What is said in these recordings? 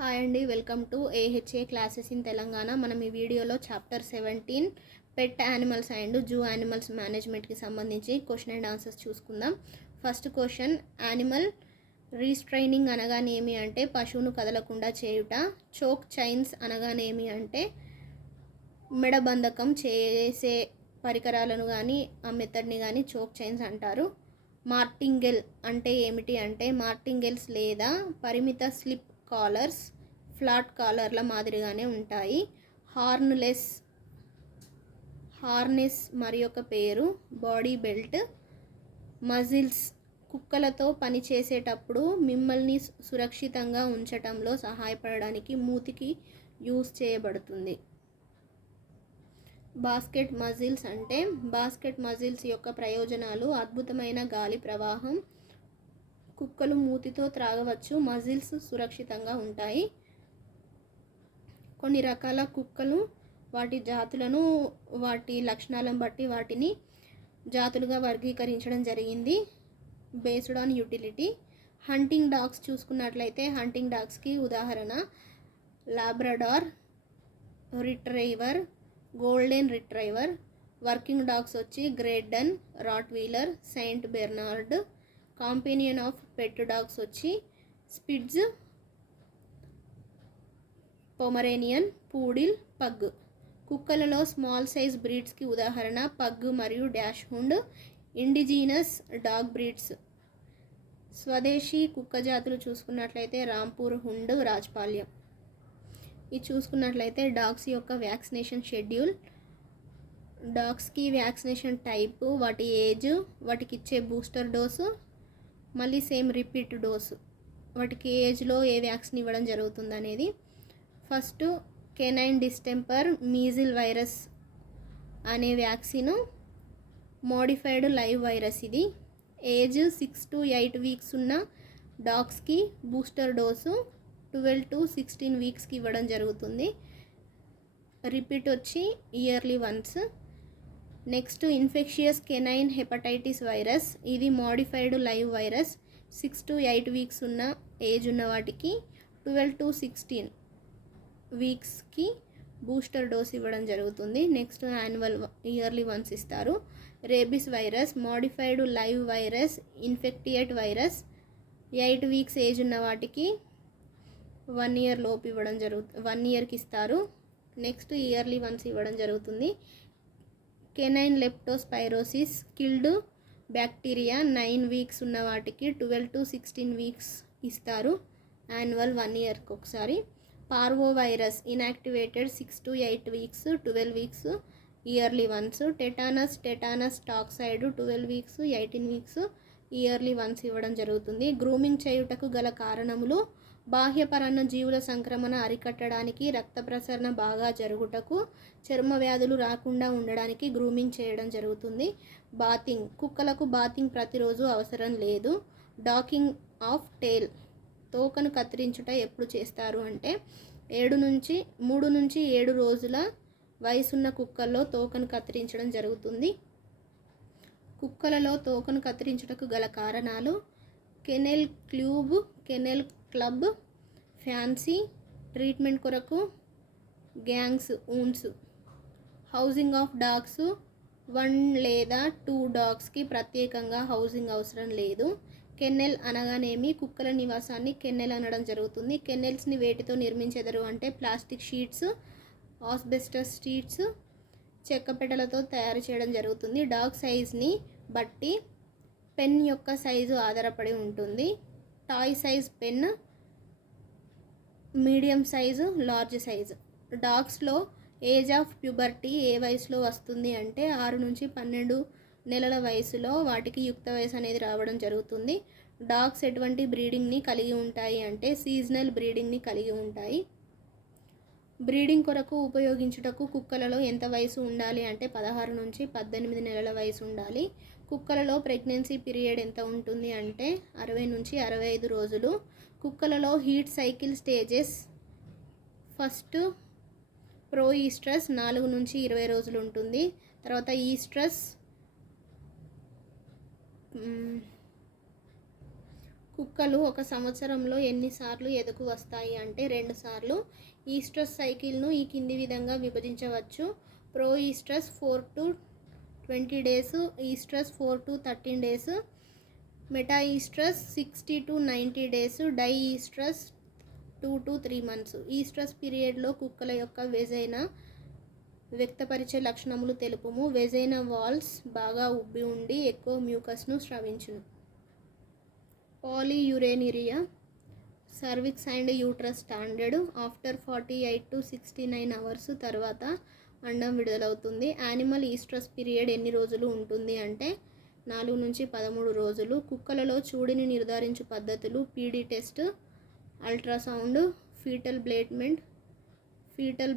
Hi అండి, welcome to AHA classes in Telangana. మనం ఈ వీడియోలో chapter 17 pet animals and zoo animals మేనేజ్మెంట్కి సంబంధించి క్వశ్చన్ అండ్ ఆన్సర్స్ చూసుకుందాం. ఫస్ట్ క్వశ్చన్, యానిమల్ రీస్ట్రైనింగ్ అనగానేమి అంటే పశువును కదలకుండా చేయుట. చోక్ చైన్స్ అనగానేమి అంటే మెడబంధకం చేసే పరికరాలను కానీ ఆ మెథడ్ని కానీ చోక్ చైన్స్ అంటారు. మార్టింగెల్ అంటే ఏమిటి అంటే మార్టింగెల్స్ లేదా పరిమిత స్లిప్ కాలర్స్ ఫ్లాట్ కాలర్ల మాదిరిగానే ఉంటాయి. హార్నెస్ మరి ఒక పేరు బాడీ బెల్ట్. మజిల్స్ కుక్కలతో పని చేసేటప్పుడు మిమ్మల్ని సురక్షితంగా ఉంచటంలో సహాయపడడానికి మూతికి యూస్ చేయబడుతుంది. బాస్కెట్ మజిల్స్ అంటే బాస్కెట్ మజిల్స్ యొక్క ప్రయోజనాలు అద్భుతమైన గాలి ప్రవాహం. కుక్కలు మూతితో త్రాగవచ్చు. మజిల్స్ సురక్షితంగా ఉంటాయి. కొన్ని రకాల కుక్కలు వాటి జాతులను వాటి లక్షణాలను బట్టి వాటిని జాతులుగా వర్గీకరించడం జరిగింది based on utility. Hunting dogs చూసుకున్నట్లయితే హంటింగ్ డాగ్స్కి ఉదాహరణ Labrador retriever, golden retriever. Working dogs వచ్చి Great Dane, Rottweiler, Saint Bernard. Companion of pet dogs వచ్చి స్పిట్జ్, పొమరేనియన్, పూడిల్, పగ్. కుక్కలలో స్మాల్ సైజ్ బ్రీడ్స్కి ఉదాహరణ పగ్ మరియు dachshund. Indigenous dog breeds స్వదేశీ కుక్క జాతులు చూసుకున్నట్లయితే రాంపూర్ హుండ్, రాజ్పాల్యం. ఇది చూసుకున్నట్లయితే డాగ్స్ యొక్క వ్యాక్సినేషన్ షెడ్యూల్. డాగ్స్కి వ్యాక్సినేషన్ టైపు, వాటి ఏజ్, వాటికి ఇచ్చే బూస్టర్ డోసు, మళ్ళీ సేమ్ రిపీట్ డోసు, వాటికి ఏజ్లో ఏ వ్యాక్సిన్ ఇవ్వడం జరుగుతుంది అనేది. First canine distemper measles virus అనే వ్యాక్సిన్ మోడిఫైడ్ లైవ్ వైరస్. ఇది ఏజ్ 6 to 8 వీక్స్ ఉన్న డాగ్స్కి బూస్టర్ డోసు 12 to 16 వీక్స్కి ఇవ్వడం జరుగుతుంది. రిపీట్ వచ్చి yearly once. Next infectious canine hepatitis virus. ఇది modified live virus. 6 to 8 weeks ఉన్న ఏజ్ ఉన్న వాటికి 12 to 16 వీక్స్కి బూస్టర్ డోస్ ఇవ్వడం జరుగుతుంది. నెక్స్ట్ ఇయర్లీ వన్స్ ఇస్తారు. Rabies virus modified live virus inactivated virus. 8 weeks age ఉన్న వాటికి 1 year లోపు ఇవ్వడం జరుగుతుంది, 1 yearకి ఇస్తారు. నెక్స్ట్ ఇయర్లీ వన్స్ ఇవ్వడం జరుగుతుంది. Canine leptospirosis killed bacteria 9 weeks ఉన్న వాటికి 12 to 16 వీక్స్ ఇస్తారు. యాన్యువల్ 1 yearకి ఒకసారి. Parvo virus inactivated 6 to 8 weeks 12 weeks yearly once. Tetanus toxoid 12 weeks 18 weeks yearly once ఇవ్వడం జరుగుతుంది. గ్రూమింగ్ చేయుటకు గల కారణములు బాహ్య పరాన్న జీవుల సంక్రమణ అరికట్టడానికి, రక్త ప్రసరణ బాగా జరుగుటకు, చర్మ వ్యాధులు రాకుండా ఉండడానికి గ్రూమింగ్ చేయడం జరుగుతుంది. బాతింగ్ కుక్కలకు బాతింగ్ ప్రతిరోజు అవసరం లేదు. డాకింగ్ ఆఫ్ టెయిల్ తోకను కత్తిరించుట ఎప్పుడు చేస్తారు అంటే 3 నుంచి 7 రోజుల వయసున్న కుక్కల్లో తోకను కత్తిరించడం జరుగుతుంది. కుక్కలలో తోకను కత్తిరించుటకు గల కారణాలు kernel క్లూబ్, kernel club, fancy, treatment కొరకు, gangs ones. Housing of dogs 1 లేదా 2 డాగ్స్కి ప్రత్యేకంగా హౌసింగ్ అవసరం లేదు. కెన్నెల్ అనగానేమి కుక్కల నివాసాన్ని కెన్నెల్ అనడం జరుగుతుంది. కెన్నెల్స్ని వేటితో నిర్మించెదరు అంటే ప్లాస్టిక్ షీట్స్, ఆస్బెస్టస్ షీట్స్, చెక్కపెట్టెలతో తయారు చేయడం జరుగుతుంది. డాగ్ సైజ్ని బట్టి పెన్ యొక్క సైజు ఆధారపడి ఉంటుంది. టాయ్ సైజ్ పెన్, మీడియం సైజు, లార్జ్ సైజు. డాగ్స్లో ఏజ్ ఆఫ్ ప్యూబర్టీ ఏ వయసులో వస్తుంది అంటే 6 నుంచి 12 నెలల వయసులో వాటికి యుక్త వయసు అనేది రావడం జరుగుతుంది. డాగ్స్ ఎటువంటి బ్రీడింగ్ని కలిగి ఉంటాయి అంటే సీజనల్ బ్రీడింగ్ని కలిగి ఉంటాయి. బ్రీడింగ్ కొరకు ఉపయోగించుటకు కుక్కలలో ఎంత వయసు ఉండాలి అంటే 16 నుంచి 18 నెలల వయసు ఉండాలి. కుక్కలలో ప్రెగ్నెన్సీ పీరియడ్ ఎంత ఉంటుంది అంటే 60 నుంచి 65 రోజులు. కుక్కలలో heat cycle stages first pro oestrus 4 నుంచి 20 రోజులు ఉంటుంది. తర్వాత ఈస్ట్రస్. కుక్కలు ఒక సంవత్సరంలో ఎన్నిసార్లు ఎదకు వస్తాయి అంటే 2 సార్లు. ఈస్ట్రస్ సైకిల్ను ఈ కింది విధంగా విభజించవచ్చు. Proestrus 4 to 20 days, estrus 4 to 13 days, metestrus 60 to 90 days, diestrus 2 to 3 months. Estrus పీరియడ్లో కుక్కల యొక్క వెజైనా వ్యక్తపరిచే లక్షణములు తెలుపుము. వెజైనా వాల్స్ బాగా ఉబ్బి ఉండి ఎక్కువ మ్యూకస్ను స్రవించును. పాలియూరేనిరియా, cervix and uterus standard. After 48 to 69 hours తర్వాత అండం విడుదలవుతుంది. యానిమల్ ఈస్ట్రస్ పీరియడ్ ఎన్ని రోజులు ఉంటుంది అంటే 4 నుంచి 13 రోజులు. కుక్కలలో చూడిని నిర్ధారించు పద్ధతులు: PD test, ultrasound, foetal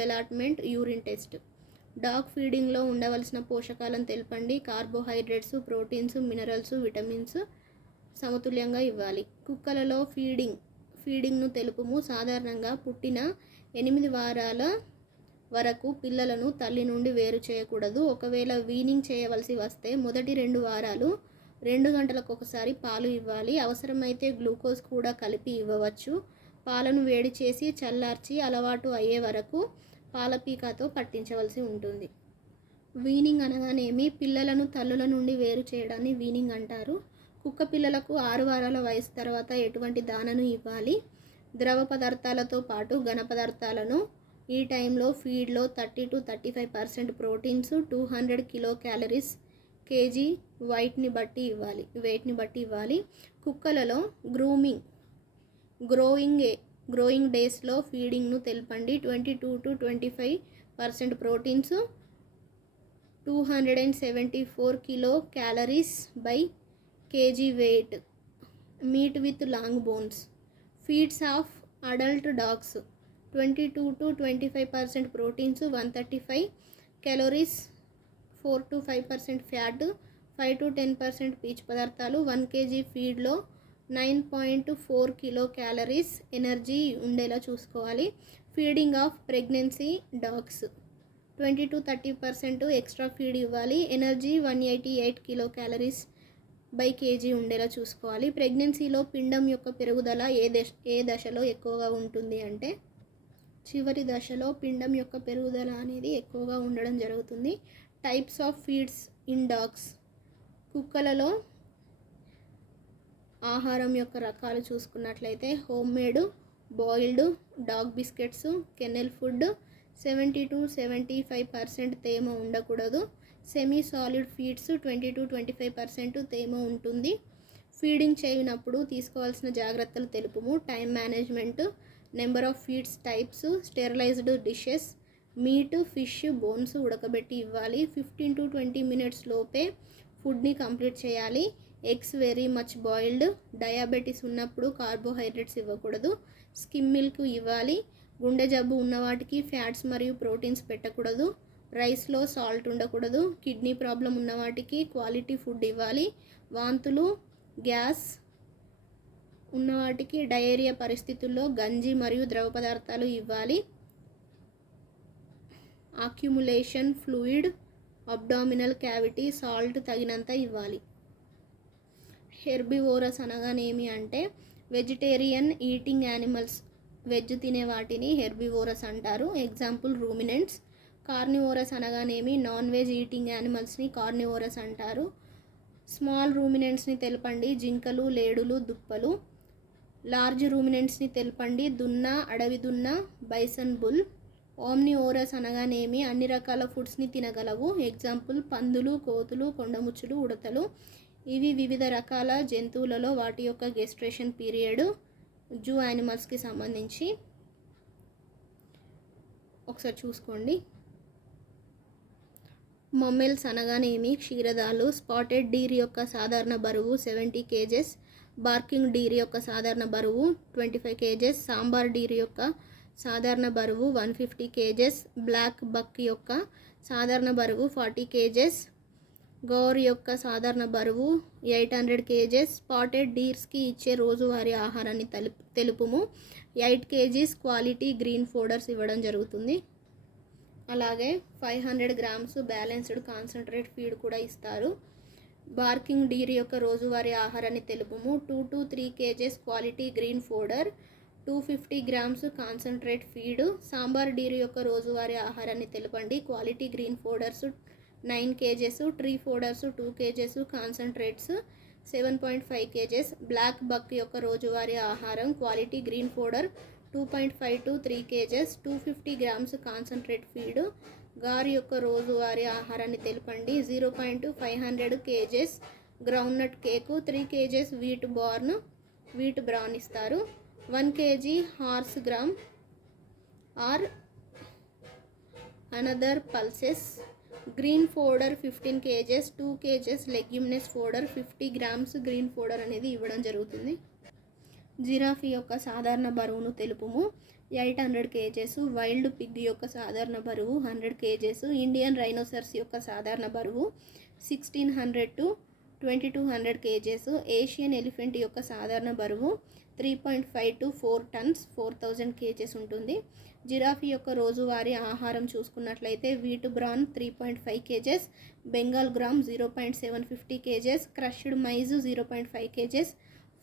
ballottement, urine test. Dog ఫీడింగ్లో ఉండవలసిన పోషకాలను తెలపండి. కార్బోహైడ్రేట్స్, ప్రోటీన్స్, మినరల్స్, విటమిన్స్ సమతుల్యంగా ఇవ్వాలి. కుక్కలలో ఫీడింగ్ను తెలుపుము. సాధారణంగా పుట్టిన 8 వారాల వరకు పిల్లలను తల్లి నుండి వేరు చేయకూడదు. ఒకవేళ వీనింగ్ చేయవలసి వస్తే మొదటి 2 వారాలు 2 గంటలకు ఒకసారి పాలు ఇవ్వాలి. అవసరమైతే గ్లూకోజ్ కూడా కలిపి ఇవ్వవచ్చు. పాలను వేడి చేసి చల్లార్చి అలవాటు అయ్యే వరకు పాలపీకాతో పట్టించవలసి ఉంటుంది. వీనింగ్ అనగానేమి? పిల్లలను తల్లుల నుండి వేరు చేయడాన్ని వీనింగ్ అంటారు. కుక్క పిల్లలకు 6 వారాల వయసు తర్వాత ఎటువంటి దానను ఇవ్వాలి? ద్రవ పదార్థాలతో పాటు ఘన పదార్థాలను. ఈ టైంలో ఫీడ్లో 30 to 35% ప్రోటీన్స్, 200 kcal కేజీ వెయిట్ని బట్టి ఇవ్వాలి. కుక్కలలో గ్రోయింగ్ డేస్లో ఫీడింగ్ను తెలపండి. 22 to 25% proteins, 274 kcal kg weight, meat with long bones. Feeds of adult dogs: 22 to 25% proteins, 135 calories, 4 to 5% fat, 5 to 10% పీచు పదార్థాలు. 1 kg ఫీడ్లో 9.4 kcal ఎనర్జీ ఉండేలా చూసుకోవాలి. Feeding of pregnancy dogs: 20 to 30% extra feed ఇవ్వాలి. ఎనర్జీ 188 kcal kg ఉండేలా చూసుకోవాలి. ప్రెగ్నెన్సీలో పిండం యొక్క పెరుగుదల ఏ దశలో ఎక్కువగా ఉంటుంది అంటే చివరి దశలో పిండం యొక్క పెరుగుదల అనేది ఎక్కువగా ఉండడం జరుగుతుంది. Types of feeds in dogs: కుక్కలలో ఆహారం యొక్క రకాలు చూసుకున్నట్లయితే home made, boiled, dog biscuits, kennel food. 70 to 75% తేమ ఉండకూడదు. సెమీ సాలిడ్ ఫీడ్స్ 20 to 25% తేమ ఉంటుంది. ఫీడింగ్ చేయనప్పుడు తీసుకోవాల్సిన జాగ్రత్తలు తెలుపుము. Time management, number of feeds types, sterilised dishes, meat, fish, bones ఉడకబెట్టి ఇవ్వాలి. 15 to 20 minutes లోపే ఫుడ్ని కంప్లీట్ చేయాలి. Eggs very much boiled. Diabetes ఉన్నప్పుడు కార్బోహైడ్రేట్స్ ఇవ్వకూడదు. స్కిమ్ మిల్క్ ఇవ్వాలి. గుండె జబ్బు ఉన్నవాటికి ఫ్యాట్స్ మరియు ప్రోటీన్స్ పెట్టకూడదు. రైస్లో సాల్ట్ ఉండకూడదు. కిడ్నీ ప్రాబ్లం ఉన్నవాటికి క్వాలిటీ ఫుడ్ ఇవ్వాలి. వాంతులు, గ్యాస్ ఉన్నవాటికి డయేరియా పరిస్థితుల్లో గంజి మరియు ద్రవ పదార్థాలు ఇవ్వాలి. Accumulation fluid, abdominal cavity, salt తగినంత ఇవ్వాలి. హెర్బివోరస్ అనగానేమి అంటే వెజిటేరియన్ ఈటింగ్ యానిమల్స్. వెజ్ తినే వాటిని హెర్బివోరస్ అంటారు. Example ruminants. కార్నివోరస్ అనగానేమి? నాన్ వెజ్ ఈటింగ్ యానిమల్స్ని కార్నివోరస్ అంటారు. స్మాల్ రూమినెంట్స్ని తెలపండి. జింకలు, లేడులు, దుప్పలు. లార్జ్ రూమినెంట్స్ని తెలపండి. దున్న, అడవి దున్న, బైసన్ బుల్. ఓమ్నివోరస్ అనగానేమి? అన్ని రకాల ఫుడ్స్ని తినగలవు. ఎగ్జాంపుల్ పందులు, కోతులు, కొండముచ్చులు, ఉడతలు. ఇవి వివిధ రకాల జంతువులలో వాటి యొక్క గెస్ట్రేషన్ పీరియడ్ జూ యానిమల్స్కి సంబంధించి ఒకసారి చూసుకోండి. మమ్మెల్స్ అనగానేమి? క్షీరదాలు. స్పాటెడ్ డీర్ యొక్క సాధారణ బరువు 70 kgs. బార్కింగ్ డీర్ యొక్క సాధారణ బరువు 25 kgs. సాంబార్ డీర్ యొక్క సాధారణ బరువు 150 kgs. బ్లాక్ బక్ యొక్క సాధారణ బరువు 40 kgs. గౌర్ యొక్క సాధారణ బరువు 800 kgs. స్పాటెడ్ డీర్స్కి ఇచ్చే రోజువారీ ఆహారాన్ని తెలుపుము. 8 kgs క్వాలిటీ గ్రీన్ ఫోడర్స్ ఇవ్వడం జరుగుతుంది. అలాగే 500 grams బ్యాలెన్స్డ్ కాన్సన్ట్రేట్ ఫీడ్ కూడా ఇస్తారు. బార్కింగ్ డీర్ యొక్క రోజువారీ ఆహారాన్ని తెలుపుము. 2 to 3 kgs quality green fodder, 250 grams concentrate feed. Sambar deer యొక్క రోజువారీ ఆహారాన్ని తెలపండి. Quality green fodders 9 kgs, tree fodders 2 kgs, concentrates 7.5 kgs. Black buck యొక్క రోజువారీ ఆహారం quality green fodder 2.5 to 3 kgs, 250 grams concentrate feed. Gaur యొక్క రోజువారీ ఆహారాన్ని తెలపండి. 0.500 kgs groundnut cake, 3 kgs wheat bran ఇస్తారు. 1 kg horse gram or another pulses. Green fodder 15 kgs, 2 kgs leguminous fodder, 50 grams green fodder అనేది ఇవ్వడం జరుగుతుంది. జిరాఫీ యొక్క సాధారణ బరువును తెలుపుము. 800 kgs. వైల్డ్ పిగ్ యొక్క సాధారణ బరువు 100 kgs. ఇండియన్ రైనోసర్స్ యొక్క సాధారణ బరువు 1600 to 2200 kgs. ఏషియన్ ఎలిఫెంట్ యొక్క సాధారణ బరువు 3.5 to 4 tons 4000 kgs ఉంటుంది. జిరాఫీ యొక్క రోజువారీ ఆహారం చూసుకున్నట్లయితే wheat bran 3.5 kgs, Bengal gram 0.750 kgs, crushed maize 0.5 kgs,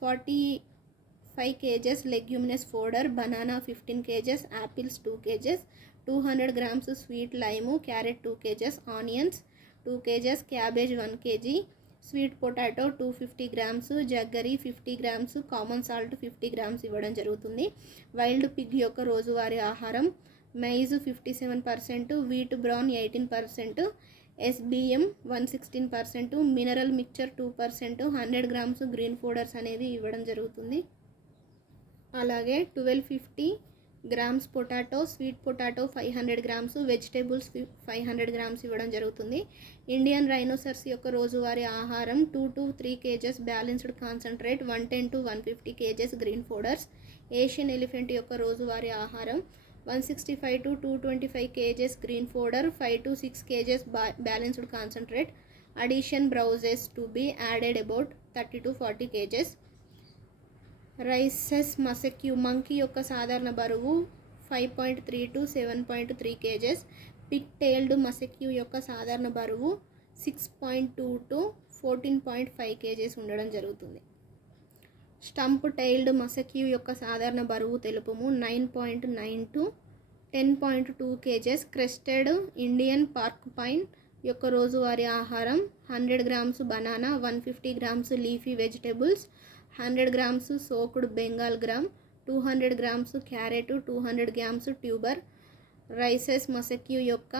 45 kgs leguminous fodder, banana 15 kgs, apples 2 kgs, 200 grams sweet lime, carrot 2 kgs, onions 2 kgs, cabbage 1 kg, sweet potato 250 grams, జగ్గరీ 50 grams, common salt 50 grams ఇవ్వడం జరుగుతుంది. Wild Pig యొక్క రోజువారీ ఆహారం maize 57%, wheat brown 18%, SBM 116%, mineral mixture 2%, 100 grams green ఫోడర్స్ అనేవి ఇవ్వడం జరుగుతుంది. అలాగే 1250 grams potato, sweet potato 500 grams, vegetables 500 grams ఇవ్వడం జరుగుతుంది. ఇండియన్ రైనోసర్స్ యొక్క రోజువారీ ఆహారం 2 to 3 kgs balanced concentrate, 110 to 150 kgs green fodders. Asian elephant యొక్క రోజువారీ ఆహారం 165 to 225 kgs green fodder, 5 to 6 kgs balanced concentrate. Addition browses to be added about 30 to 40 kgs. Rhesus macaque monkey యొక్క సాధారణ బరువు 5.3 to 7.3 kgs. Pig tailed macaque యొక్క సాధారణ బరువు 6.2 to 14.5 kgs ఉండడం జరుగుతుంది. స్టంప్ టెయిల్డ్ మసెక్యూ యొక్క సాధారణ బరువు తెలుపుము. 9.9 to 10.2 kgs. Crested Indian porcupine యొక్క రోజువారీ ఆహారం 100 grams banana, 150 grams leafy vegetables, 100 grams soaked Bengal gram, 200 grams carrot, 200 grams tuber. Rhesus macaque యొక్క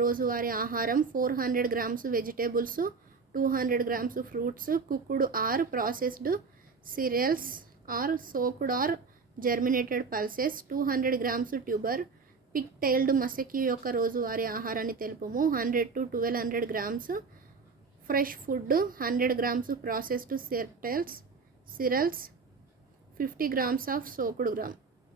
రోజువారీ ఆహారం 400 grams vegetables, 200 grams fruits, cooked or processed cereals or soaked or germinated pulses, 200 grams tuber. Pig tailed macaque యొక్క రోజువారీ ఆహారాన్ని తెలుపుము. 100 to 1200 grams fresh food, 100 grams processed cereals, 50 grams of soaked gram.